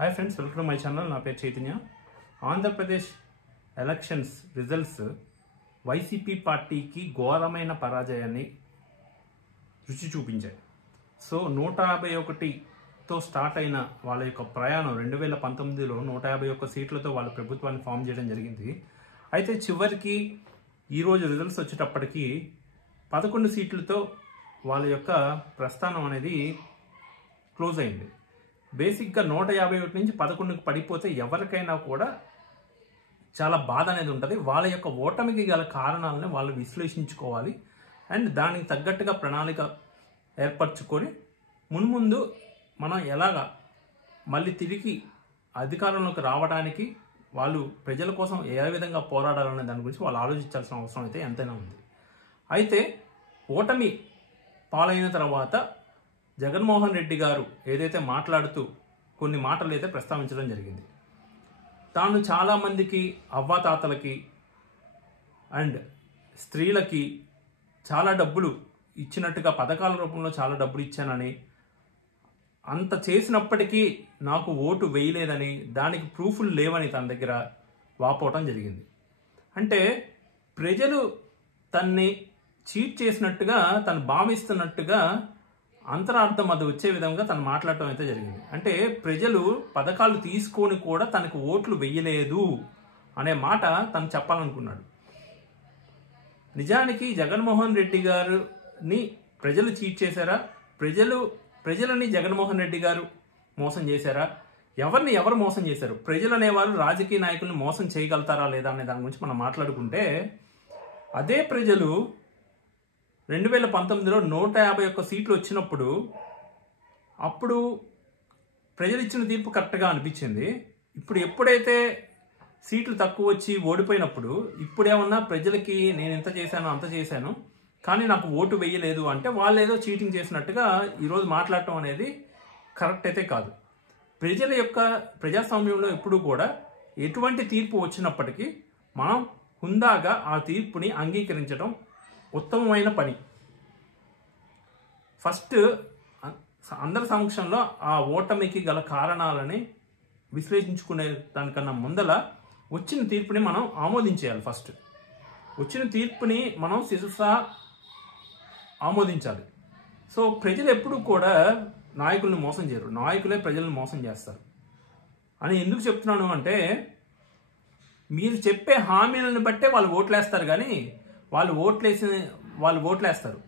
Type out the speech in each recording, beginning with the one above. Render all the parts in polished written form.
Hi friends, welcome to my channel. నా పేరు Chaitanya. Andhra Pradesh elections results YCP పార్టీకి ఘోరమైన పరాజయాన్ని రుచి చూపించాయి. సో 151తో స్టార్ట్ అయిన వాళ్ళ యొక్క ప్రయాణం 2019లో 151 సీట్లతో వాళ్ళ ప్రభుత్వాన్ని ఫామ్ చేయడం జరిగింది. అయితే చివరికి ఈరోజు రిజల్ట్స్ వచ్చేటప్పటికి 11 సీట్లతో వాళ్ళ యొక్క ప్రస్థానం అనేది క్లోజ్ అయింది. బేసిక్గా 151 నుంచి 11కి పడిపోతే ఎవరికైనా కూడా చాలా బాధ అనేది ఉంటుంది. వాళ్ళ యొక్క ఓటమికి గల కారణాలను వాళ్ళు విశ్లేషించుకోవాలి అండ్ దానికి తగ్గట్టుగా ప్రణాళిక ఏర్పరచుకొని మున్ముందు మనం ఎలాగా మళ్ళీ తిరిగి అధికారంలోకి రావడానికి వాళ్ళు ప్రజల కోసం ఏ విధంగా పోరాడాలనే దాని గురించి వాళ్ళు ఆలోచించాల్సిన అవసరం అయితే ఎంతైనా ఉంది. అయితే ఓటమి పాలైన తర్వాత జగన్మోహన్ రెడ్డి గారు ఏదైతే మాట్లాడుతూ కొన్ని మాటలు అయితే ప్రస్తావించడం జరిగింది. తాను చాలామందికి అవ్వాతాతలకి అండ్ స్త్రీలకి చాలా డబ్బులు ఇచ్చినట్టుగా పథకాల రూపంలో చాలా డబ్బులు ఇచ్చానని, అంత చేసినప్పటికీ నాకు ఓటు వేయలేదని, దానికి ప్రూఫ్లు లేవని తన దగ్గర వాపోవటం జరిగింది. అంటే ప్రజలు తన్ని చీట్ చేసినట్టుగా తను భావిస్తున్నట్టుగా అంతరార్థం అది వచ్చే విధంగా తను మాట్లాడటం అయితే జరిగింది. అంటే ప్రజలు పథకాలు తీసుకొని కూడా తనకు ఓట్లు వెయ్యలేదు అనే మాట తను చెప్పాలనుకున్నాడు. నిజానికి జగన్మోహన్ రెడ్డి గారిని ప్రజలు చీట్ చేశారా? ప్రజలని జగన్మోహన్ రెడ్డి గారు మోసం చేశారా? ఎవరు మోసం చేశారు? ప్రజలు అనేవారు రాజకీయ నాయకులను మోసం చేయగలుగుతారా లేదా అనే దాని గురించి మనం మాట్లాడుకుంటే, అదే ప్రజలు 2019లో 151 సీట్లు వచ్చినప్పుడు అప్పుడు ప్రజలు ఇచ్చిన తీర్పు కరెక్ట్గా అనిపించింది. ఇప్పుడు ఎప్పుడైతే సీట్లు తక్కువ వచ్చి ఓడిపోయినప్పుడు ఇప్పుడేమన్నా ప్రజలకి నేను ఇంత చేశాను అంత చేశాను కానీ నాకు ఓటు వేయలేదు అంటే వాళ్ళు ఏదో చీటింగ్ చేసినట్టుగా ఈరోజు మాట్లాడటం అనేది కరెక్ట్ అయితే కాదు. ప్రజల యొక్క ప్రజాస్వామ్యంలో ఎప్పుడు కూడా ఎటువంటి తీర్పు వచ్చినప్పటికీ మనం హుందాగా ఆ తీర్పుని అంగీకరించడం ఉత్తమమైన పని. ఫస్ట్ అందరి సమక్షంలో ఆ ఓటమికి గల కారణాలని విశ్లేషించుకునే దానికన్నా ముందల వచ్చిన తీర్పుని మనం ఆమోదించేయాలి. ఫస్ట్ వచ్చిన తీర్పుని మనం శిరసా ఆమోదించాలి. సో ప్రజలు ఎప్పుడు కూడా నాయకులను మోసం చేయరు, నాయకులే ప్రజలను మోసం చేస్తారు అని ఎందుకు చెప్తున్నాను అంటే, మీరు చెప్పే హామీలను బట్టే వాళ్ళు ఓట్లేస్తారు కానీ వాళ్ళు ఓట్లేస్తారు.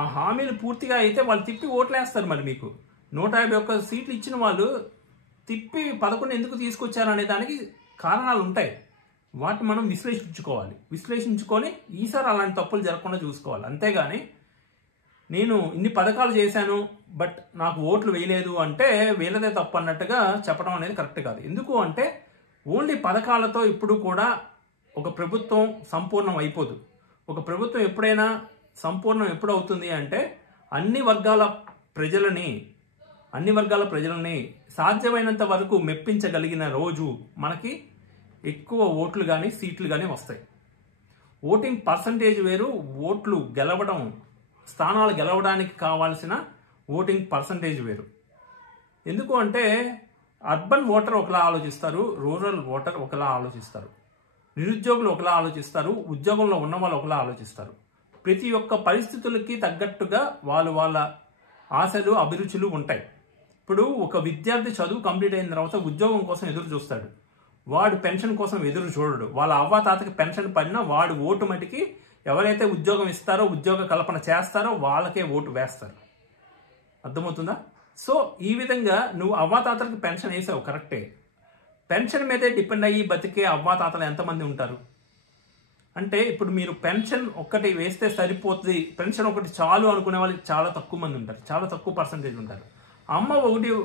ఆ హామీలు పూర్తిగా అయితే వాళ్ళు తిప్పి ఓట్లేస్తారు. మరి మీకు 151 సీట్లు ఇచ్చిన వాళ్ళు తిప్పి 11 ఎందుకు తీసుకొచ్చారు అనే దానికి కారణాలు ఉంటాయి. వాటిని మనం విశ్లేషించుకొని ఈసారి అలాంటి తప్పులు జరగకుండా చూసుకోవాలి. అంతేగాని నేను ఇన్ని పథకాలు చేశాను బట్ నాకు ఓట్లు వేయలేదు అంటే వీళ్ళదే తప్పు అన్నట్టుగా చెప్పడం అనేది కరెక్ట్ కాదు. ఎందుకు అంటే ఓన్లీ పథకాలతో ఇప్పుడు కూడా ఒక ప్రభుత్వం సంపూర్ణం అయిపోదు. ఒక ప్రభుత్వం ఎప్పుడైనా సంపూర్ణం ఎప్పుడు అవుతుంది అంటే అన్ని వర్గాల ప్రజలని సాధ్యమైనంత వరకు మెప్పించగలిగిన రోజు మనకి ఎక్కువ ఓట్లు కానీ సీట్లు కానీ వస్తాయి. ఓటింగ్ పర్సంటేజ్ వేరు, ఓట్లు గెలవడం, స్థానాలు గెలవడానికి కావాల్సిన ఓటింగ్ పర్సంటేజ్ వేరు. ఎందుకు అంటే అర్బన్ ఓటర్ ఒకలా ఆలోచిస్తారు, రూరల్ ఓటర్ ఒకలా ఆలోచిస్తారు, నిరుద్యోగులు ఒకలా ఆలోచిస్తారు, ఉద్యోగంలో ఉన్న వాళ్ళు ఒకలా ఆలోచిస్తారు. ప్రతి ఒక్క పరిస్థితులకి తగ్గట్టుగా వాళ్ళ ఆశలు అభిరుచులు ఉంటాయి. ఇప్పుడు ఒక విద్యార్థి చదువు కంప్లీట్ అయిన తర్వాత ఉద్యోగం కోసం ఎదురు చూస్తాడు. వాడు పెన్షన్ కోసం ఎదురు చూడడు. వాళ్ళ అవ్వాతాతకి పెన్షన్ పడినా వాడు ఓటు మటుకి ఎవరైతే ఉద్యోగం ఇస్తారో, ఉద్యోగ కల్పన చేస్తారో వాళ్ళకే ఓటు వేస్తారు. అర్థమవుతుందా? సో ఈ విధంగా నువ్వు అవ్వాతాతలకి పెన్షన్ వేసావు కరెక్టే. పెన్షన్ మీదే డిపెండ్ అయ్యి బతికే అవ్వాతాతలు ఎంతమంది ఉంటారు? అంటే ఇప్పుడు మీరు పెన్షన్ ఒక్కటి వేస్తే సరిపోతుంది, పెన్షన్ ఒకటి చాలు అనుకునే వాళ్ళు చాలా తక్కువ మంది ఉంటారు, చాలా తక్కువ పర్సంటేజ్ ఉంటారు. అమ్మ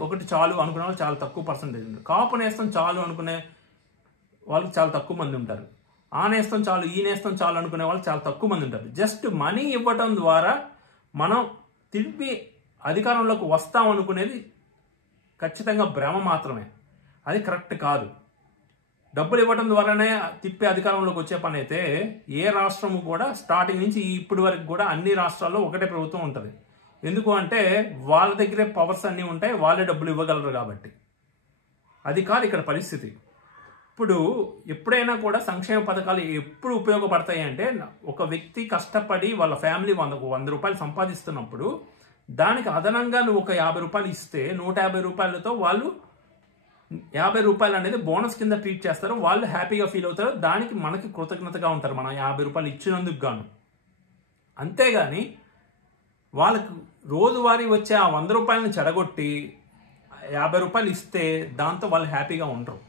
ఒకటి చాలు అనుకునే వాళ్ళు చాలా తక్కువ పర్సంటేజ్ ఉంటారు. కాపు నేస్తం చాలు అనుకునే వాళ్ళు చాలా తక్కువ మంది ఉంటారు. ఆ నేస్తం చాలు, ఈ నేస్తం చాలు అనుకునే వాళ్ళు చాలా తక్కువ మంది ఉంటారు. జస్ట్ మనీ ఇవ్వటం ద్వారా మనం తిరిగి అధికారంలోకి వస్తాం అనుకునేది ఖచ్చితంగా భ్రమ మాత్రమే. అది కరెక్ట్ కాదు. డబ్బులు ఇవ్వడం ద్వారానే తిప్పి అధికారంలోకి వచ్చే పని అయితే ఏ రాష్ట్రము కూడా స్టార్టింగ్ నుంచి ఇప్పటి వరకు కూడా అన్ని రాష్ట్రాల్లో ఒకటే ప్రభుత్వం ఉంటుంది. ఎందుకు అంటే వాళ్ళ దగ్గరే పవర్స్ అన్నీ ఉంటాయి, వాళ్ళే డబ్బులు ఇవ్వగలరు కాబట్టి. అది కాదు ఇక్కడ పరిస్థితి. ఇప్పుడు ఎప్పుడైనా కూడా సంక్షేమ పథకాలు ఎప్పుడు ఉపయోగపడతాయి అంటే, ఒక వ్యక్తి కష్టపడి వాళ్ళ ఫ్యామిలీ 100 రూపాయలు సంపాదిస్తున్నప్పుడు దానికి అదనంగా నువ్వు ఒక 50 రూపాయలు ఇస్తే 150 రూపాయలతో వాళ్ళు 50 రూపాయలు అనేది బోనస్ కింద ట్రీట్ చేస్తారు. వాళ్ళు హ్యాపీగా ఫీల్ అవుతారు. దానికి మనకి కృతజ్ఞతగా ఉంటారు మనం 50 రూపాయలు ఇచ్చినందుకు గాను. అంతేగాని వాళ్ళకు రోజువారీ వచ్చే ఆ 100 రూపాయలని చెడగొట్టి 50 రూపాయలు ఇస్తే దాంతో వాళ్ళు హ్యాపీగా ఉండరు.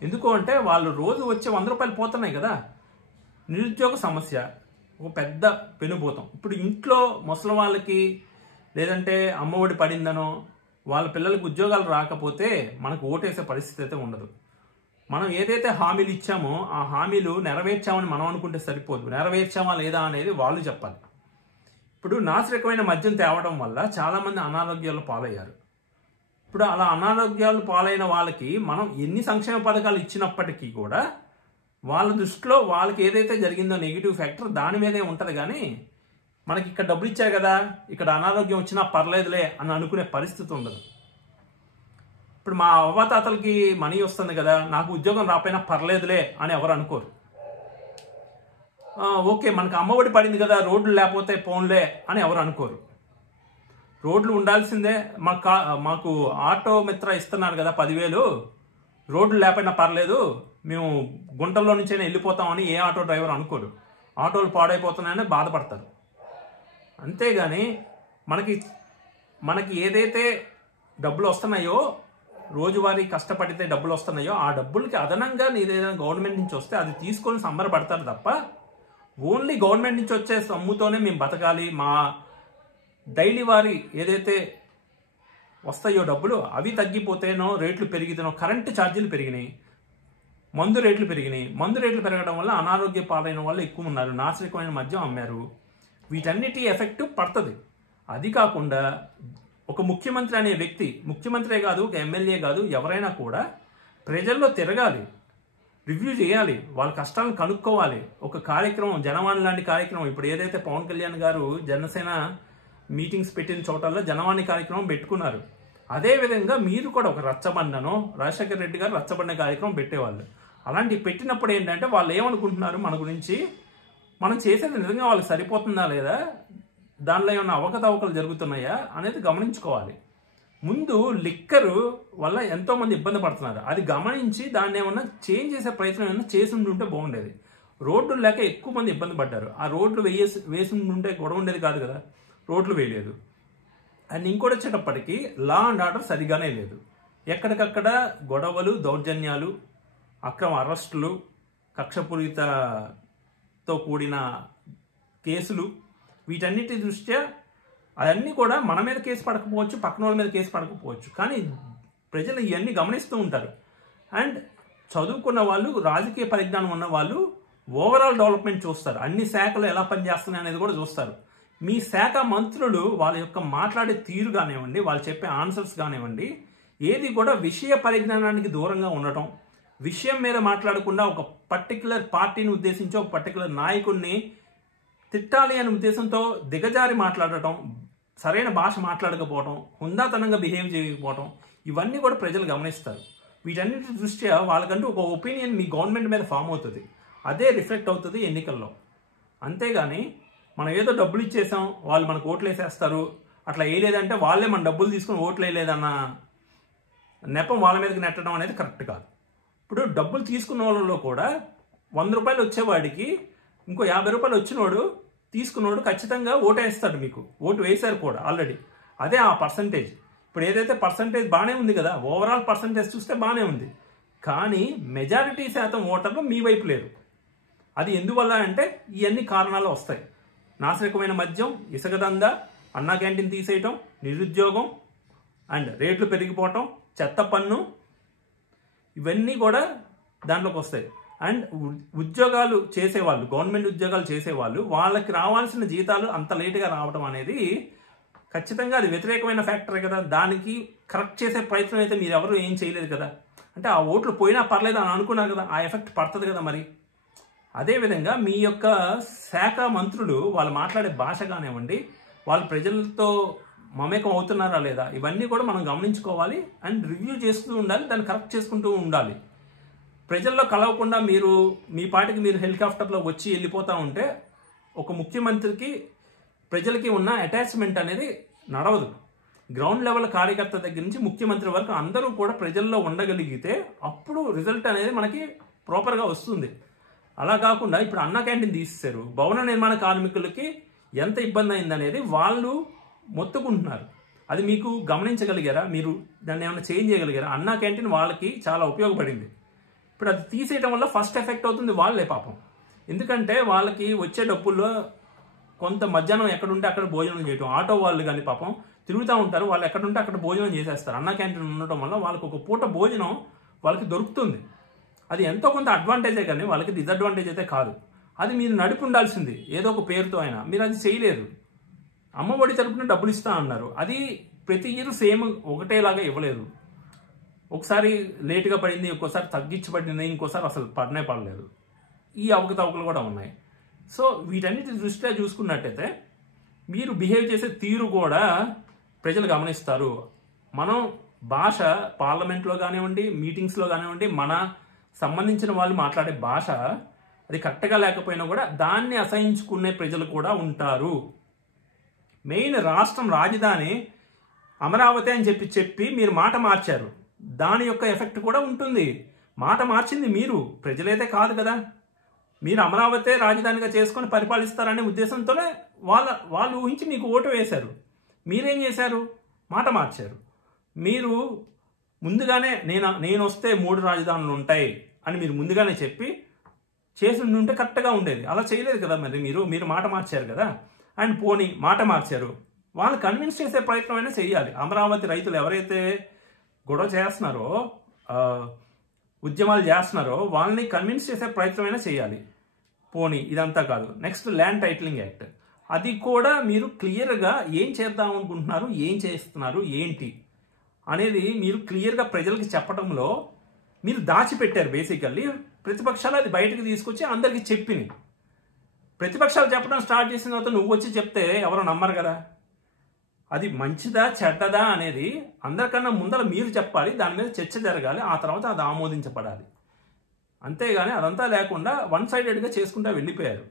ఎందుకు అంటే వాళ్ళు రోజు వచ్చే 100 రూపాయలు పోతున్నాయి కదా. నిరుద్యోగ సమస్య ఒక పెద్ద పెనుభూతం. ఇప్పుడు ఇంట్లో ముసలి వాళ్ళకి లేదంటే అమ్మఒడి పడిందనో వాళ్ళ పిల్లలకు ఉద్యోగాలు రాకపోతే మనకు ఓటేసే పరిస్థితి అయితే ఉండదు. మనం ఏదైతే హామీలు ఇచ్చామో ఆ హామీలు నెరవేర్చామని మనం అనుకుంటే సరిపోదు. నెరవేర్చామా లేదా అనేది వాళ్ళు చెప్పాలి. ఇప్పుడు నాసిరకమైన మద్యం తేవడం వల్ల చాలామంది అనారోగ్యాలు పాలయ్యారు. ఇప్పుడు అలా అనారోగ్యాలు పాలైన వాళ్ళకి మనం ఎన్ని సంక్షేమ పథకాలు ఇచ్చినప్పటికీ కూడా వాళ్ళ దృష్టిలో వాళ్ళకి ఏదైతే జరిగిందో నెగిటివ్ ఫ్యాక్టర్ దాని మీదే ఉంటుంది. కానీ మనకి ఇక్కడ డబ్బులు ఇచ్చారు కదా, ఇక్కడ అనారోగ్యం వచ్చినా పర్లేదులే అని అనుకునే పరిస్థితి ఉండదు. ఇప్పుడు మా అవ్వాతాతలకి మనీ వస్తుంది కదా, నాకు ఉద్యోగం రాకపోయినా పర్లేదులే అని ఎవరు అనుకోరు. ఓకే మనకు అమ్మఒడి పడింది కదా, రోడ్లు లేకపోతే పోన్లే అని ఎవరు అనుకోరు. రోడ్లు ఉండాల్సిందే, మాకు ఆటో మిత్ర ఇస్తున్నారు కదా 10,000, రోడ్లు లేకపోయినా పర్లేదు, మేము గుంటల్లో నుంచైనా వెళ్ళిపోతామని ఏ ఆటో డ్రైవర్ అనుకోరు. ఆటోలు పాడైపోతున్నాయని బాధపడతారు. అంతేగాని మనకి ఏదైతే డబ్బులు వస్తున్నాయో, రోజువారీ కష్టపడితే డబ్బులు వస్తున్నాయో ఆ డబ్బులకి అదనంగా ఏదైనా గవర్నమెంట్ నుంచి వస్తే అది తీసుకొని సంబరపడతారు తప్ప, ఓన్లీ గవర్నమెంట్ నుంచి వచ్చే సొమ్ముతోనే మేము బతకాలి, మా డైలీ వారి ఏదైతే వస్తాయో డబ్బులు అవి తగ్గిపోతేనో, రేట్లు పెరిగితేనో, కరెంటు ఛార్జీలు పెరిగినాయి, మందు రేట్లు పెరిగినాయి. మందు రేట్లు పెరగడం వల్ల అనారోగ్య పాలైన వాళ్ళు ఎక్కువ ఉన్నారు. నాసిరకమైన మద్యం అమ్మారు. వీటన్నిటి ఎఫెక్ట్ పడుతుంది. అది కాకుండా ఒక ముఖ్యమంత్రి అనే వ్యక్తి, ముఖ్యమంత్రే కాదు, ఒక ఎమ్మెల్యే కాదు, ఎవరైనా కూడా ప్రజల్లో తిరగాలి, రివ్యూ చేయాలి, వాళ్ళ కష్టాలను కనుక్కోవాలి. ఒక కార్యక్రమం, జనవాణి లాంటి కార్యక్రమం, ఇప్పుడు ఏదైతే పవన్ కళ్యాణ్ గారు జనసేన మీటింగ్స్ పెట్టిన చోటల్లో జనవాణి కార్యక్రమం పెట్టుకున్నారు. అదేవిధంగా మీరు కూడా ఒక రచ్చబండనో, రాజశేఖర రెడ్డి గారు రచ్చబండ కార్యక్రమం పెట్టేవాళ్ళు. అలాంటివి పెట్టినప్పుడు ఏంటంటే వాళ్ళు ఏమనుకుంటున్నారు మన గురించి, మనం చేసేది నిజంగా వాళ్ళకి సరిపోతుందా లేదా, దానిలో ఏమైనా అవకతవకలు జరుగుతున్నాయా అనేది గమనించుకోవాలి. ముందు లిక్కరు వల్ల ఎంతోమంది ఇబ్బంది పడుతున్నారు, అది గమనించి దాన్ని ఏమన్నా చేంజ్ చేసే ప్రయత్నం ఏమన్నా చేసి ఉంటే బాగుండేది. రోడ్లు లేక ఎక్కువ మంది ఇబ్బంది పడ్డారు. ఆ రోడ్లు వేసి ఉంటే గొడవ ఉండేది కాదు కదా, రోడ్లు వేయలేదు. అండ్ ఇంకోటి వచ్చేటప్పటికి లా అండ్ ఆర్డర్ సరిగానే లేదు. ఎక్కడికక్కడ గొడవలు, దౌర్జన్యాలు, అక్రమ అరెస్టులు, కక్షపూరితతో కూడిన కేసులు, వీటన్నిటి దృష్ట్యా అవన్నీ కూడా మన మీద కేసు పడకపోవచ్చు, పక్కన వాళ్ళ మీద కేసు పడకపోవచ్చు, కానీ ప్రజలు ఇవన్నీ గమనిస్తూ ఉంటారు. అండ్ చదువుకున్న వాళ్ళు, రాజకీయ పరిజ్ఞానం ఉన్న వాళ్ళు ఓవరాల్ డెవలప్మెంట్ చూస్తారు. అన్ని శాఖలు ఎలా పనిచేస్తున్నాయి అనేది కూడా చూస్తారు. మీ శాఖ మంత్రులు వాళ్ళ యొక్క మాట్లాడే తీరు కానివ్వండి, వాళ్ళు చెప్పే ఆన్సర్స్ కానివ్వండి, ఏది కూడా విషయ పరిజ్ఞానానికి దూరంగా ఉండటం, విషయం మీద మాట్లాడకుండా ఒక పర్టికులర్ పార్టీని ఉద్దేశించి ఒక పర్టికులర్ నాయకుడిని తిట్టాలి అనే ఉద్దేశంతో దిగజారి మాట్లాడటం, సరైన భాష మాట్లాడకపోవడం, హుందాతనంగా బిహేవ్ చేయకపోవడం, ఇవన్నీ కూడా ప్రజలు గమనిస్తారు. వీటన్నిటి దృష్ట్యా వాళ్ళకంటూ ఒక ఒపీనియన్ మీ గవర్నమెంట్ మీద ఫామ్ అవుతుంది. అదే రిఫ్లెక్ట్ అవుతుంది ఎన్నికల్లో. అంతేగాని మనం ఏదో డబ్బులు ఇచ్చేసాం, వాళ్ళు మనకు ఓట్లు వేసేస్తారు, అట్లా వేయలేదంటే వాళ్ళే మన డబ్బులు తీసుకుని ఓట్లు వేయలేదన్న నెపం వాళ్ళ మీదకి నెట్టడం అనేది కరెక్ట్ కాదు. ఇప్పుడు డబ్బులు తీసుకున్న వాళ్ళలో కూడా 100 రూపాయలు వచ్చేవాడికి ఇంకో 50 రూపాయలు వచ్చినోడు తీసుకున్నోడు ఖచ్చితంగా ఓటు వేస్తాడు. మీకు ఓటు వేశారు కూడా ఆల్రెడీ. అదే ఆ పర్సంటేజ్. ఇప్పుడు ఏదైతే పర్సంటేజ్ బాగానే ఉంది కదా, ఓవరాల్ పర్సంటేజ్ చూస్తే బాగానే ఉంది, కానీ మెజారిటీ శాతం ఓటర్లు మీ వైపు లేరు. అది ఎందువల్ల అంటే ఇవన్నీ కారణాలు వస్తాయి. నాసిరకమైన మద్యం, ఇసుక దందా, అన్నా క్యాంటీన్ తీసేయటం, నిరుద్యోగం అండ్ రేట్లు పెరిగిపోవటం, చెత్త పన్ను, ఇవన్నీ కూడా దాంట్లోకి వస్తాయి. అండ్ ఉద్యోగాలు చేసేవాళ్ళు, గవర్నమెంట్ ఉద్యోగాలు చేసేవాళ్ళు, వాళ్ళకి రావాల్సిన జీతాలు అంత లేటుగా రావడం అనేది ఖచ్చితంగా అది వ్యతిరేకమైన ఫ్యాక్టరే కదా. దానికి కరెక్ట్ చేసే ప్రయత్నం అయితే మీరు ఎవరు ఏం చేయలేదు కదా. అంటే ఆ ఓట్లు పోయినా పర్లేదు అని అనుకున్నారు కదా, ఆ ఎఫెక్ట్ పడుతుంది కదా. మరి అదేవిధంగా మీ యొక్క శాఖ మంత్రులు వాళ్ళు మాట్లాడే భాష కానివ్వండి, వాళ్ళు ప్రజలతో మమేకం అవుతున్నారా లేదా, ఇవన్నీ కూడా మనం గమనించుకోవాలి అండ్ రివ్యూ చేస్తూ ఉండాలి, దాన్ని కరెక్ట్ చేసుకుంటూ ఉండాలి. ప్రజల్లో కలవకుండా మీరు మీ పాటికి మీరు హెలికాప్టర్లో వచ్చి వెళ్ళిపోతూ ఉంటే ఒక ముఖ్యమంత్రికి ప్రజలకి ఉన్న అటాచ్మెంట్ అనేది నడవదు. గ్రౌండ్ లెవెల్ కార్యకర్త దగ్గర నుంచి ముఖ్యమంత్రి వరకు అందరూ కూడా ప్రజల్లో ఉండగలిగితే అప్పుడు రిజల్ట్ అనేది మనకి ప్రాపర్గా వస్తుంది. అలా కాకుండా ఇప్పుడు అన్న క్యాంటీన్ తీసేశారు, భవన నిర్మాణ కార్మికులకి ఎంత ఇబ్బంది అయిందనేది వాళ్ళు మొత్తుకుంటున్నారు. అది మీకు గమనించగలిగారా? మీరు దాన్ని ఏమైనా చేంజ్ చేయగలిగారా? అన్నా క్యాంటీన్ వాళ్ళకి చాలా ఉపయోగపడింది. ఇప్పుడు అది తీసేయడం వల్ల ఫస్ట్ ఎఫెక్ట్ అవుతుంది వాళ్ళే పాపం. ఎందుకంటే వాళ్ళకి వచ్చే డబ్బుల్లో కొంత మధ్యాహ్నం ఎక్కడుంటే అక్కడ భోజనం చేయటం, ఆటో వాళ్ళు కానీ పాపం తిరుగుతూ ఉంటారు, వాళ్ళు ఎక్కడుంటే అక్కడ భోజనం చేసేస్తారు. అన్నా క్యాంటీన్ ఉండటం వల్ల వాళ్ళకి ఒక పూట భోజనం వాళ్ళకి దొరుకుతుంది. అది ఎంతో కొంత అడ్వాంటేజే కానీ వాళ్ళకి డిసడ్వాంటేజ్ అయితే కాదు. అది మీరు నడిపి ఉండాల్సింది ఏదో ఒక పేరుతో అయినా, మీరు అది చేయలేదు. అమ్మఒడి తరపున డబ్బులు ఇస్తా అన్నారు, అది ప్రతి ఇయర్ సేమ్ ఒకటేలాగా ఇవ్వలేదు. ఒకసారి లేటుగా పడింది, ఒక్కోసారి తగ్గించి పడింది, ఇంకోసారి అసలు పడలేదు. ఈ అవకతవకలు కూడా ఉన్నాయి. సో వీటన్నిటి దృష్ట్యా చూసుకున్నట్టయితే మీరు బిహేవ్ చేసే తీరు కూడా ప్రజలు గమనిస్తారు. మనం భాష పార్లమెంట్లో కానివ్వండి, మీటింగ్స్లో కానివ్వండి, మన సంబంధించిన వాళ్ళు మాట్లాడే భాష అది కరెక్ట్గా లేకపోయినా కూడా దాన్ని అసహించుకునే ప్రజలు కూడా ఉంటారు. మెయిన్ రాష్ట్రం రాజధాని అమరావతి అని చెప్పి మీరు మాట మార్చారు, దాని యొక్క ఎఫెక్ట్ కూడా ఉంటుంది. మాట మార్చింది మీరు, ప్రజలైతే కాదు కదా. మీరు అమరావతి రాజధానిగా చేసుకొని పరిపాలిస్తారనే ఉద్దేశంతోనే వాళ్ళు ఊహించి మీకు ఓటు వేశారు. మీరేం చేశారు? మాట మార్చారు. మీరు ముందుగానే నేను వస్తే 3 రాజధానులు ఉంటాయి అని మీరు ముందుగానే చెప్పి చేసి ఉంటే కరెక్ట్గా ఉండేది. అలా చేయలేదు కదా మరి మీరు మాట మార్చారు కదా. అండ్ పోనీ మాట మార్చారు, వాళ్ళు కన్విన్స్ చేసే ప్రయత్నం అయినా చేయాలి. అమరావతి రైతులు ఎవరైతే గొడవ చేస్తున్నారో, ఉద్యమాలు చేస్తున్నారో వాళ్ళని కన్విన్స్ చేసే ప్రయత్నం అయినా చేయాలి. పోనీ ఇదంతా కాదు, నెక్స్ట్ ల్యాండ్ టైటిలింగ్ యాక్ట్, అది కూడా మీరు క్లియర్గా ఏం చేద్దాం అనుకుంటున్నారు, ఏం చేస్తున్నారు, ఏంటి అనేది మీరు క్లియర్గా ప్రజలకి చెప్పడంలో మీరు దాచిపెట్టారు. బేసికల్లీ ప్రతిపక్షాలు అది బయటకు తీసుకొచ్చి అందరికీ చెప్పింది. ప్రతిపక్షాలు చెప్పడం స్టార్ట్ చేసిన తర్వాత నువ్వు వచ్చి చెప్తే ఎవరు నమ్మరు కదా. అది మంచిదా చెడ్డదా అనేది అందరికన్నా ముందర మీరు చెప్పాలి, దాని మీద చర్చ జరగాలి, ఆ తర్వాత అది ఆమోదించబడాలి. అంతేగాని అదంతా లేకుండా వన్ సైడెడ్గా చేసుకుంటూ వెళ్ళిపోయారు.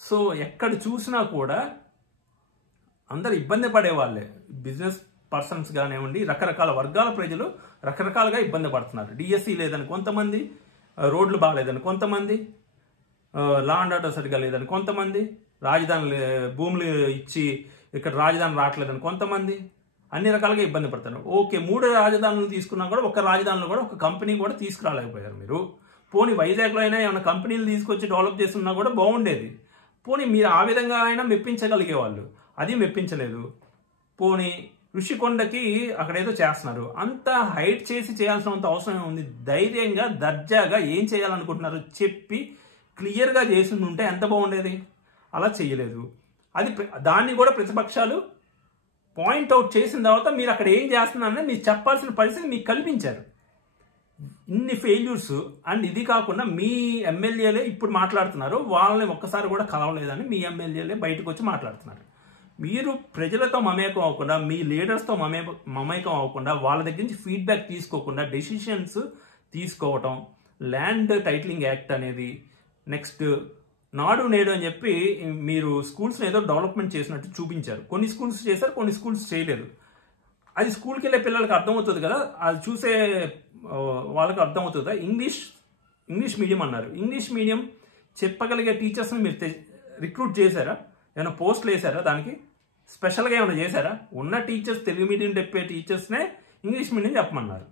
సో ఎక్కడ చూసినా కూడా అందరు ఇబ్బంది పడేవాళ్ళే. బిజినెస్ పర్సన్స్ కానివ్వండి, రకరకాల వర్గాల ప్రజలు రకరకాలుగా ఇబ్బంది పడుతున్నారు. డిఎస్సి లేదని కొంతమంది, రోడ్లు బాగాలేదని కొంతమంది, లా అండ్ ఆర్డర్ సరిగా లేదని కొంతమంది, రాజధాని భూములు ఇచ్చి ఇక్కడ రాజధాని రావట్లేదని కొంతమంది, అన్ని రకాలుగా ఇబ్బంది పడుతున్నారు. ఓకే, 3 రాజధానులు తీసుకున్నా కూడా ఒక రాజధానిలో కూడా ఒక కంపెనీ కూడా తీసుకురాలేకపోయారు మీరు. పోనీ వైజాగ్లో అయినా ఏమైనా కంపెనీలు తీసుకొచ్చి డెవలప్ చేస్తున్నా కూడా బాగుండేది. పోనీ మీరు ఆ విధంగా అయినా మెప్పించగలిగేవాళ్ళు, అది మెప్పించలేదు. పోనీ ఋషికొండకి అక్కడ ఏదో చేస్తున్నారు, అంత హైట్ చేసి చేయాల్సినంత అవసరం ఉంది. ధైర్యంగా దర్జాగా ఏం చేయాలనుకుంటున్నారు చెప్పి క్లియర్గా చేసి ఉంటే ఎంత బాగుండేది. అలా చేయలేదు. దాన్ని కూడా ప్రతిపక్షాలు పాయింట్అవుట్ చేసిన తర్వాత మీరు అక్కడ ఏం చేస్తున్నారని మీరు చెప్పాల్సిన పరిస్థితి మీకు కల్పించారు. ఇన్ని ఫెయిల్యూర్స్. అండ్ ఇది కాకుండా మీ ఎమ్మెల్యేలే ఇప్పుడు మాట్లాడుతున్నారు, వాళ్ళని ఒక్కసారి కూడా కలవలేదని మీ ఎమ్మెల్యేలే బయటకు వచ్చి మాట్లాడుతున్నారు. మీరు ప్రజలతో మమేకం అవ్వకుండా, మీ లీడర్స్తో మమేకం అవ్వకుండా, వాళ్ళ దగ్గర నుంచి ఫీడ్బ్యాక్ తీసుకోకుండా డెసిషన్స్ తీసుకోవటం, ల్యాండ్ టైటిలింగ్ యాక్ట్ అనేది, నెక్స్ట్ నాడు నేడు అని చెప్పి మీరు స్కూల్స్ని ఏదో డెవలప్మెంట్ చేసినట్టు చూపించారు. కొన్ని స్కూల్స్ చేశారు, కొన్ని స్కూల్స్ చేయలేదు. అది స్కూల్కి వెళ్ళే పిల్లలకి అర్థమవుతుంది కదా, అది చూసే వాళ్ళకి అర్థమవుతుందా. ఇంగ్లీష్ మీడియం అన్నారు. ఇంగ్లీష్ మీడియం చెప్పగలిగే టీచర్స్ని మీరు రిక్రూట్ చేశారా? ఏమైనా పోస్టులు వేసారా? దానికి స్పెషల్గా ఏమైనా చేశారా? ఉన్న టీచర్స్, తెలుగు మీడియం చెప్పే టీచర్స్నే ఇంగ్లీష్ మీడియం చెప్పమన్నారు.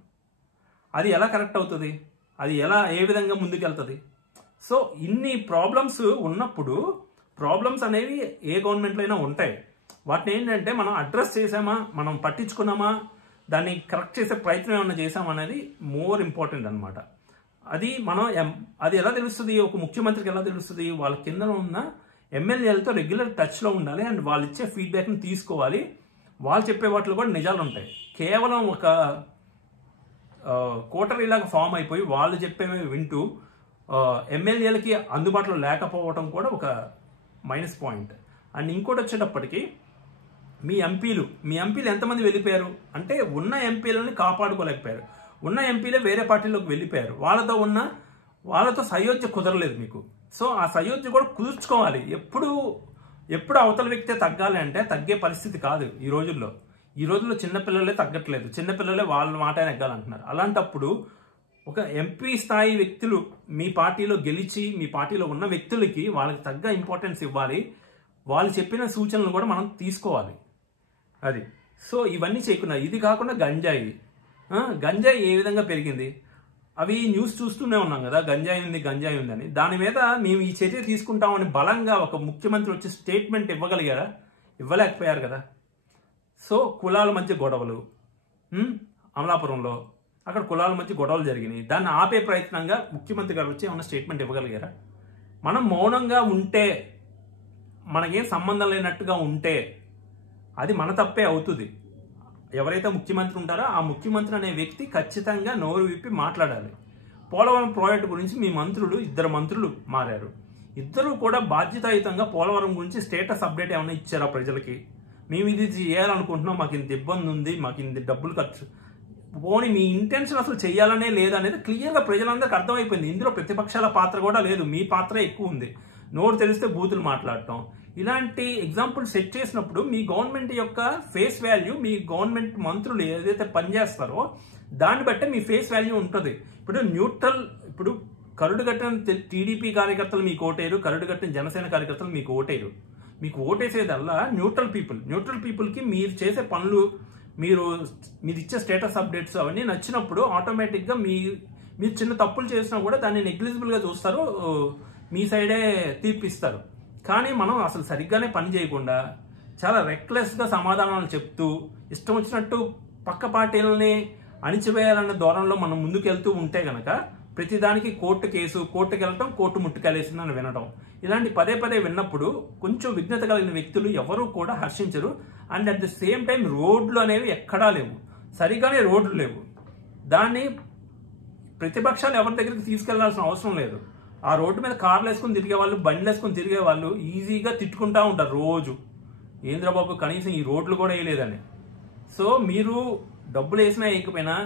అది ఎలా కరెక్ట్ అవుతుంది? అది ఏ విధంగా ముందుకెళ్తుంది? సో ఇన్ని ప్రాబ్లమ్స్ ఉన్నప్పుడు, ప్రాబ్లమ్స్ అనేవి ఏ గవర్నమెంట్లో అయినా ఉంటాయి. వాటిని ఏంటంటే మనం అడ్రస్ చేసామా, మనం పట్టించుకున్నామా, దాన్ని కరెక్ట్ చేసే ప్రయత్నం ఏమైనా చేసామా అనేది మోర్ ఇంపార్టెంట్ అనమాట. అది ఎలా తెలుస్తుంది? ఒక ముఖ్యమంత్రికి ఎలా తెలుస్తుంది? వాళ్ళ కింద ఉన్న ఎమ్మెల్యేలతో రెగ్యులర్ టచ్లో ఉండాలి అండ్ వాళ్ళు ఇచ్చే ఫీడ్బ్యాక్ని తీసుకోవాలి. వాళ్ళు చెప్పే వాటిలో కూడా నిజాలు ఉంటాయి. కేవలం ఒక కోటరీలాగా ఫామ్ అయిపోయి వాళ్ళు చెప్పేవి వింటూ ఎమ్మెల్యేలకి అందుబాటులో లేకపోవడం కూడా ఒక మైనస్ పాయింట్. అండ్ ఇంకోటి వచ్చేటప్పటికి మీ ఎంపీలు ఎంతమంది వెళ్ళిపోయారు అంటే ఉన్న ఎంపీలని కాపాడుకోలేకపోయారు. ఉన్న ఎంపీలే వేరే పార్టీలోకి వెళ్ళిపోయారు. వాళ్ళతో సయోధ్య కుదరలేదు మీకు. సో ఆ సయోధ్య కూడా కుదుర్చుకోవాలి. ఎప్పుడు అవతల వ్యక్తే తగ్గాలి అంటే తగ్గే పరిస్థితి కాదు ఈ రోజుల్లో. చిన్నపిల్లలే తగ్గట్లేదు. చిన్నపిల్లలే వాళ్ళ మాట నెగ్గాలంటున్నారు. అలాంటప్పుడు ఒక ఎంపీ స్థాయి వ్యక్తులు మీ పార్టీలో గెలిచి మీ పార్టీలో ఉన్న వ్యక్తులకి వాళ్ళకి తగ్గ ఇంపార్టెన్స్ ఇవ్వాలి. వాళ్ళు చెప్పిన సూచనలు కూడా మనం తీసుకోవాలి. అది సో ఇవన్నీ చేయకుండా ఇది కాకుండా గంజాయి ఏ విధంగా పెరిగింది అవి న్యూస్ చూస్తూనే ఉన్నాం కదా. గంజాయి ఉంది అని. దాని మీద మేము ఈ చర్య తీసుకుంటామని బలంగా ఒక ముఖ్యమంత్రి వచ్చి స్టేట్మెంట్ ఇవ్వగలిగారా? ఇవ్వలేకపోయారు కదా. సో కులాల మధ్య గొడవలు అమలాపురంలో అక్కడ కులాల మధ్య గొడవలు జరిగినాయి. దాన్ని ఆపే ప్రయత్నంగా ముఖ్యమంత్రి గారు వచ్చి ఏమన్నా స్టేట్మెంట్ ఇవ్వగలిగారా? మనం మౌనంగా ఉంటే మనకేం సంబంధం లేనట్టుగా ఉంటే అది మన తప్పే అవుతుంది. ఎవరైతే ముఖ్యమంత్రి ఉంటారో ఆ ముఖ్యమంత్రి అనే వ్యక్తి ఖచ్చితంగా నోరు విప్పి మాట్లాడాలి. పోలవరం ప్రాజెక్టు గురించి మీ ఇద్దరు మంత్రులు మారారు. ఇద్దరు కూడా బాధ్యతాయుతంగా పోలవరం గురించి స్టేటస్ అప్డేట్ ఏమైనా ఇచ్చారా ప్రజలకి? మేము ఇది చేయాలనుకుంటున్నాం, మాకు ఇంత ఇబ్బంది ఉంది, మాకు ఇంత డబ్బులు ఖర్చు, పోనీ మీ ఇంటెన్షన్ అసలు చేయాలనే లేదనేది క్లియర్గా ప్రజలందరికీ అర్థమైపోయింది. ఇందులో ప్రతిపక్షాల పాత్ర కూడా లేదు, మీ పాత్ర ఎక్కువ ఉంది. నోరు తెలిస్తే బూతులు మాట్లాడటం, ఇలాంటి ఎగ్జాంపుల్ సెట్ చేసినప్పుడు మీ గవర్నమెంట్ యొక్క ఫేస్ వాల్యూ, మీ గవర్నమెంట్ మంత్రులు ఏదైతే పనిచేస్తారో దాన్ని బట్టే మీ ఫేస్ వాల్యూ ఉంటుంది. ఇప్పుడు కరుడుగట్టిన టీడీపీ కార్యకర్తలు మీకు ఓటేరు, కరుడుగట్టిన జనసేన కార్యకర్తలు మీకు ఓటేరు. మీకు ఓటేసేదల్లా న్యూట్రల్ పీపుల్కి మీరు చేసే పనులు, మీరు ఇచ్చే స్టేటస్ అప్డేట్స్ అవన్నీ నచ్చినప్పుడు ఆటోమేటిక్గా మీరు చిన్న తప్పులు చేసినా కూడా దాన్ని నెగ్లిజిబుల్గా చూస్తారు, మీ సైడే తీర్పిస్తారు. కానీ మనం అసలు సరిగ్గానే పని చేయకుండా చాలా రెక్లెస్గా సమాధానాలు చెప్తూ ఇష్టం వచ్చినట్టు పక్క పార్టీలని అణిచివేయాలన్న ధోరణిలో మనం ముందుకెళ్తూ ఉంటే గనక ప్రతిదానికి కోర్టుకి వెళ్ళటం, కోర్టు ముట్టుకెళ్ళేసిందని వినడం, ఇలాంటి పదే విన్నప్పుడు కొంచెం విఘ్నత కలిగిన వ్యక్తులు ఎవరూ కూడా హర్షించరు. And at the same time రోడ్లు అనేవి ఎక్కడా లేవు, సరిగానే రోడ్లు లేవు. దాన్ని ప్రతిపక్షాలు ఎవరి దగ్గరికి తీసుకెళ్లాల్సిన అవసరం లేదు. ఆ రోడ్డు మీద కార్లు వేసుకుని తిరిగే వాళ్ళు, బండ్లు వేసుకుని తిరిగే వాళ్ళు ఈజీగా తిట్టుకుంటా ఉంటారు రోజు, ఏంద్రబాబు కనీసం ఈ రోడ్లు కూడా వేయలేదని. సో మీరు డబ్బులు వేసినా వేయకపోయినా,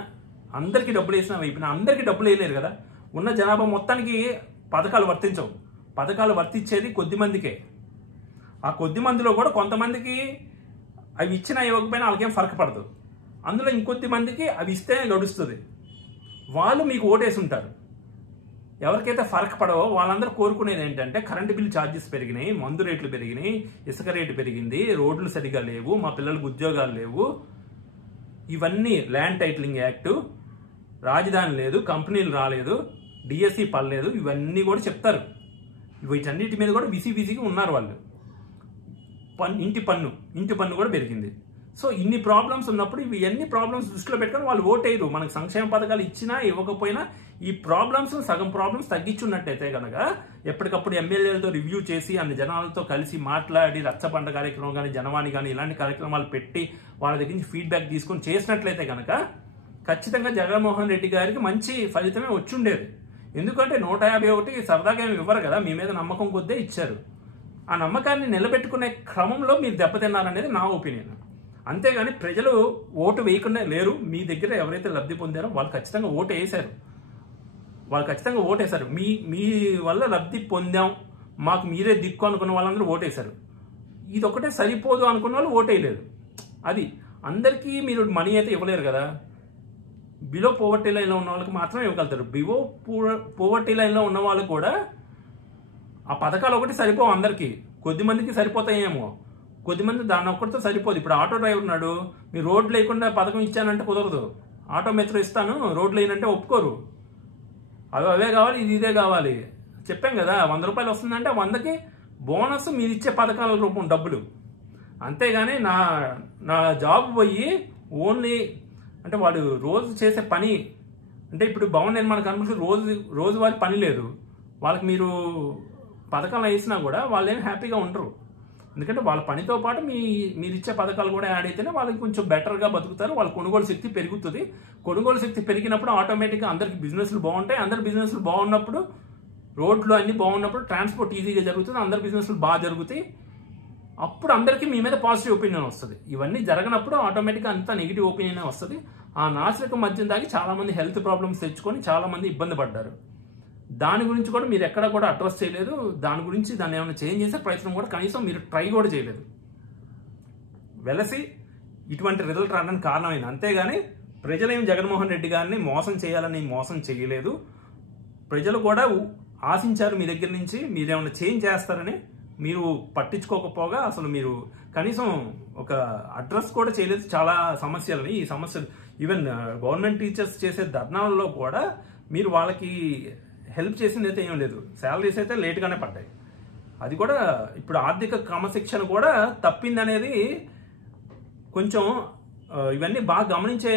అందరికీ డబ్బులు వేసినా వేయకపోయినా అందరికీ డబ్బులు వేయలేరు కదా. ఉన్న జనాభా మొత్తానికి పథకాలు వర్తించవు. పథకాలు వర్తించేది కొద్ది మందికే. ఆ కొద్ది మందిలో కూడా కొంతమందికి అవి ఇచ్చినా ఇవ్వకపోయినా వాళ్ళకేం ఫరక పడదు. అందులో ఇంకొద్ది మందికి అవి ఇస్తేనే గడుస్తుంది. వాళ్ళు మీకు ఓటేసి ఉంటారు. ఎవరికైతే ఫరక పడవో వాళ్ళందరూ కోరుకునేది ఏంటంటే కరెంటు బిల్ ఛార్జెస్ పెరిగినాయి, మందు రేట్లు పెరిగినాయి, ఇసుక రేటు పెరిగింది, రోడ్లు సరిగా లేవు, మా పిల్లలకు ఉద్యోగాలు లేవు, ఇవన్నీ ల్యాండ్ టైటిలింగ్ యాక్టు, రాజధాని లేదు, కంపెనీలు రాలేదు, డిఎస్సి పడలేదు, ఇవన్నీ కూడా చెప్తారు. వీటన్నిటి మీద కూడా విసిగా ఉన్నారు వాళ్ళు. ఇంటి పన్ను కూడా పెరిగింది. సో ఇన్ని ప్రాబ్లమ్స్ ఉన్నప్పుడు ఇవన్నీ ప్రాబ్లమ్స్ దృష్టిలో పెట్టుకొని వాళ్ళు ఓటేయరు. మనకు సంక్షేమ పథకాలు ఇచ్చినా ఇవ్వకపోయినా ఈ సగం ప్రాబ్లమ్స్ తగ్గించున్నట్టయితే కనుక ఎప్పటికప్పుడు ఎమ్మెల్యేలతో రివ్యూ చేసి అన్ని జనాలతో కలిసి మాట్లాడి రచ్చబండ కార్యక్రమం కానీ, జనవాణి కానీ ఇలాంటి కార్యక్రమాలు పెట్టి వాళ్ళ దగ్గర నుంచి ఫీడ్బ్యాక్ తీసుకొని చేసినట్లయితే కనుక ఖచ్చితంగా జగన్మోహన్ రెడ్డి గారికి మంచి ఫలితమే వచ్చుండేది. ఎందుకంటే 151 సరదాగా ఏమి ఇవ్వరు కదా, మీ మీద నమ్మకం కొద్దే ఇచ్చారు. ఆ నమ్మకాన్ని నిలబెట్టుకునే క్రమంలో మీరు దెబ్బతిన్నారనేది నా ఒపీనియన్. అంతేగాని ప్రజలు ఓటు వేయకుండా లేరు. మీ దగ్గర ఎవరైతే లబ్ధి పొందారో వాళ్ళు ఖచ్చితంగా ఓటు వేశారు. మీ వల్ల లబ్ధి పొందాం, మాకు మీరే దిక్కు అనుకున్న వాళ్ళందరూ ఓటేశారు. ఇది ఒకటే సరిపోదు అనుకున్న వాళ్ళు ఓటేయలేదు. అది అందరికీ మీరు మనీ అయితే ఇవ్వలేరు కదా. బిలో పోవర్టీ లైన్లో ఉన్న వాళ్ళకి మాత్రమే ఇవ్వగలుగుతారు. బిలో పోవర్టీ లైన్లో ఉన్న వాళ్ళు కూడా ఆ పథకాలు ఒకటి సరిపోవు అందరికీ. కొద్దిమందికి సరిపోతాయేమో, కొద్దిమంది దాన్ని ఒక్కటితో సరిపోదు. ఇప్పుడు ఆటో డ్రైవర్ ఉన్నాడు, మీరు రోడ్లు లేకుండా పథకం ఇచ్చానంటే కుదరదు. ఆటో మెట్రో ఇస్తాను, రోడ్లు లేనంటే ఒప్పుకోరు. అవే కావాలి, ఇదే కావాలి. చెప్పాం కదా, 100 రూపాయలు వస్తుందంటే 100కి బోనస్ మీరు ఇచ్చే పథకాల రూపం డబ్బులు. అంతేగాని నా జాబ్ పోయి ఓన్లీ అంటే వాడు రోజు చేసే పని అంటే ఇప్పుడు భవన నిర్మాణ కార్మికులు రోజువారి పని లేదు, వాళ్ళకి మీరు పథకాలు వేసినా కూడా వాళ్ళు ఏమి హ్యాపీగా ఉండరు. ఎందుకంటే వాళ్ళ పనితో పాటు మీరు ఇచ్చే పథకాలు కూడా యాడ్ అయితేనే వాళ్ళకి కొంచెం బెటర్గా బతుకుతారు. వాళ్ళ కొనుగోలు శక్తి పెరుగుతుంది. కొనుగోలు శక్తి పెరిగినప్పుడు ఆటోమేటిక్గా అందరికి బిజినెస్లు బాగుంటాయి. అందరి బిజినెస్లు బాగున్నప్పుడు, రోడ్లు అన్నీ బాగున్నప్పుడు ట్రాన్స్పోర్ట్ ఈజీగా జరుగుతుంది, అందరి బిజినెస్లు బాగా జరుగుతాయి. అప్పుడు అందరికీ మీ మీద పాజిటివ్ ఒపీనియన్ వస్తుంది. ఇవన్నీ జరగనప్పుడు ఆటోమేటిక్గా అంతా నెగిటివ్ ఒపీనియన్ వస్తుంది. ఆ నాసిరక మద్యం తాగి చాలామంది హెల్త్ ప్రాబ్లమ్స్ తెచ్చుకొని చాలామంది ఇబ్బంది పడ్డారు. దాని గురించి కూడా మీరు ఎక్కడ కూడా అడ్రస్ చేయలేదు. దాని గురించి దాన్ని ఏమైనా చేంజ్ చేసే ప్రయత్నం కూడా కనీసం మీరు ట్రై కూడా చేయలేదు. వెలసి ఇటువంటి రిజల్ట్ రావడానికి కారణమైంది. అంతేగాని ప్రజలేం జగన్మోహన్ రెడ్డి గారిని మోసం చేయాలని మోసం చేయలేదు. ప్రజలు కూడా ఆశించారు మీ దగ్గర నుంచి మీరేమైనా చేంజ్ చేస్తారని. మీరు పట్టించుకోకపోగా అసలు మీరు కనీసం ఒక అడ్రస్ కూడా చేయలేదు చాలా సమస్యలని. ఈ సమస్యలు ఈవెన్ గవర్నమెంట్ టీచర్స్ చేసే ధర్నాలలో కూడా మీరు వాళ్ళకి హెల్ప్ చేసింది అయితే ఏం లేదు. శాలరీస్ అయితే లేట్గానే పడ్డాయి. అది కూడా ఇప్పుడు ఆర్థిక క్రమశిక్షణ కూడా తప్పిందనేది కొంచెం ఇవన్నీ బాగా గమనించే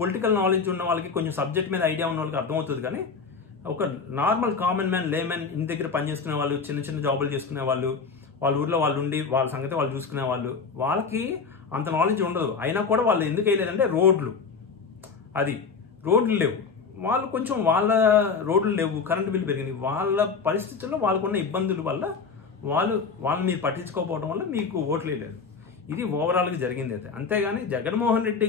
పొలిటికల్ నాలెడ్జ్ ఉన్న వాళ్ళకి, కొంచెం సబ్జెక్ట్ మీద ఐడియా ఉన్న వాళ్ళకి అర్థమవుతుంది. కానీ ఒక నార్మల్ కామన్ మ్యాన్, లేమెన్, ఇంటి దగ్గర పనిచేసుకునే వాళ్ళు, చిన్న చిన్న జాబులు చేసుకునే వాళ్ళు, వాళ్ళ ఊర్లో వాళ్ళు ఉండి వాళ్ళ సంగతి వాళ్ళు చూసుకునే వాళ్ళు, వాళ్ళకి అంత నాలెడ్జ్ ఉండదు. అయినా కూడా వాళ్ళు ఎందుకు వేయలేదంటే రోడ్లు లేవు. వాళ్ళు కొంచెం వాళ్ళ రోడ్లు లేవు, కరెంటు బిల్లు పెరిగింది, వాళ్ళ పరిస్థితుల్లో వాళ్ళకున్న ఇబ్బందుల వల్ల వాళ్ళని మీరు పట్టించుకోకపోవడం వల్ల మీకు ఓట్లు వేయలేదు. ఇది ఓవరాల్గా జరిగింది అయితే. అంతేగాని జగన్మోహన్ రెడ్డి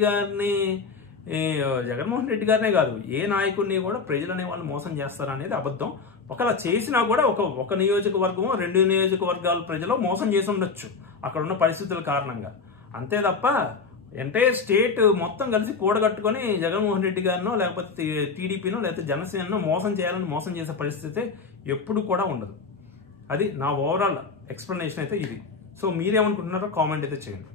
గారినే కాదు, ఏ నాయకుడిని కూడా ప్రజలు అనే వాళ్ళు మోసం చేస్తారనేది అబద్ధం. ఒకవేళ చేసినా కూడా ఒక నియోజకవర్గమో 2 నియోజకవర్గాల ప్రజలు మోసం చేసి ఉండొచ్చు అక్కడ ఉన్న పరిస్థితుల కారణంగా. అంతే తప్ప ఎంటైర్ స్టేట్ మొత్తం కలిసి కూడగట్టుకొని జగన్మోహన్ రెడ్డి గారినో లేకపోతే టీడీపీనో లేకపోతే జనసేనో మోసం చేసే పరిస్థితి ఎప్పుడు కూడా ఉండదు. అది నా ఓవరాల్ ఎక్స్ప్లెనేషన్ అయితే ఇది. సో మీరేమనుకుంటున్నారో కామెంట్ అయితే చేయండి.